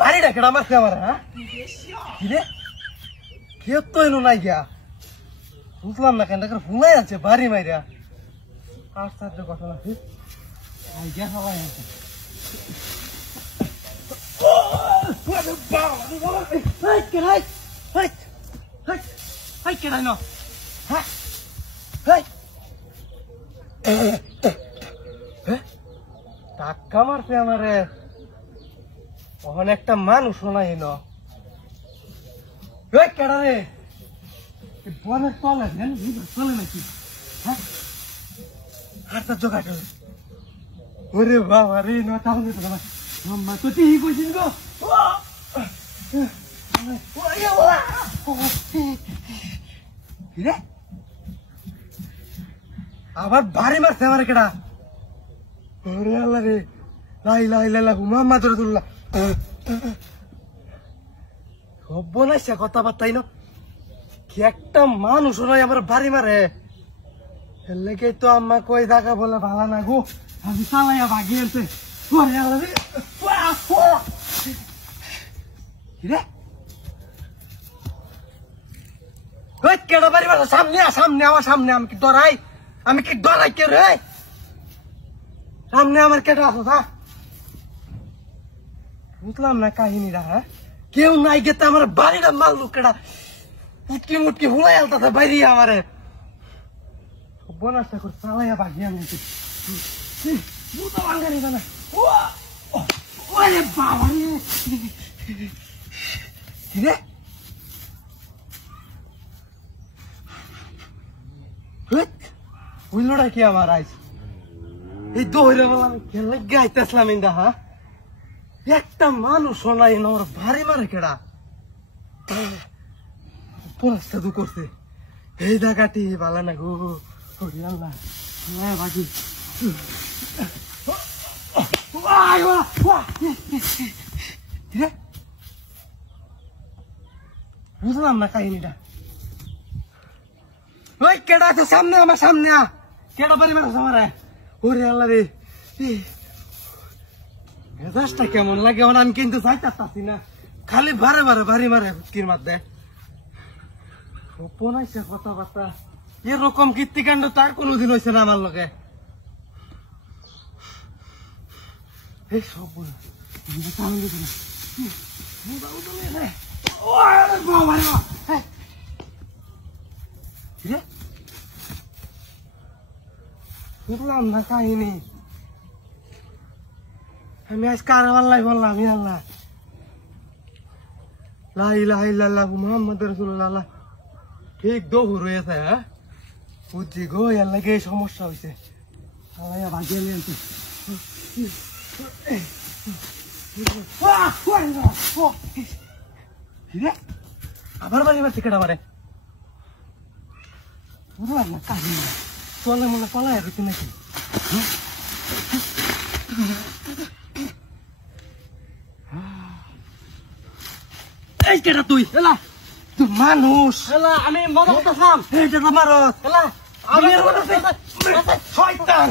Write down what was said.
বাড়িটা কেডা মারছে আমার কে তো এলো নাই গিয়া বুঝলাম না কেন ফোনাই আছে বাড়ি মাইরা আশ্চর্য ঘটনা গিয়া সবাই আছে কেডাই না টাকা মারছে আমারে ওখানে একটা মানুষ নাই না কেডা রে বনের তলে চলে নাকি হ্যাঁ হাতটা জোগাড় করে ওরে বাবা রে না তাহলে তো ঠিক কইছিস গো আবার ভারী মারছে আমার কেডা ওরে আল্লাহ রে লাই লাই লাই মুহাম্মদ রাসূলুল্লাহ হব না সে কথাবার্তাই না কি একটা মানুষ নয় আমার বাড়ি মারে লেগে তো আম্মা কই জায়গা বলে ভালো না গো আমি চালাইয়া ভাগি আনছে ওরে আল্লাহ রে রে ওই কেডা বাড়ি মারছে সামনে আমার সামনে আমি কি ডরাই কে রে সামনে আমার কেডা আছে হ্যাঁ বুঝলাম না কাহিনীরা হ্যাঁ কেউ নাই গেতে আমার বাড়িটা মারলো কেডা মুটকি মুটকি হুলাই আলতাছে বাইরে আমারে বোনাসটা করে চালাইয়া বাগিয়ে আনছি বুঝতে পারগানি না ওরে বাবা রে বুঝলোটা কি আমার আইস এই দৌড়ে বললাম খেলে গাইতেছিলাম ইন্দা হ্যাঁ একটা মানুষ নাই না ওর ভারী মারে কেডা পোলাসটা দু করছে এই জায়গাটি ভালো না গো আল্লাহ বাকি বুঝলাম না কাহিনীটা ওই কেডা আছে সামনে আমার সামনে কেডা বাড়ি মানুষ আমার ওরে আল্লাহ রে মেজাজটা কেমন লাগে আমি কিন্তু চাইতাছি না খালি বারে বাড়ি মারে কির মারতে বনাইছে কথাবার্তা এরকম কীর্তিকাণ্ড তার কোনোদিন হয়েছে না আমার লগে এই সব বুঝলাম না কাহিনী আমি আজ কার আল্লাহ বললাম আল্লাহ লা ইলাহা ইল্লাল্লাহ মুহাম্মদ রাসূলুল্লাহ ঠিক দৌড় রয়েছে হ্যাঁ বুঝছি গো এর লাগে সমস্যা হয়েছে আবার বাড়ি মারছে কেডা মারে বুঝলাম না কাহিনী চলে মনে পালায় গেছি নাকি এই কেডা তুই এলা তুই মানুষ এলা আমি মজা করতেছিলাম এই যে মারো এলা আমি শয়তান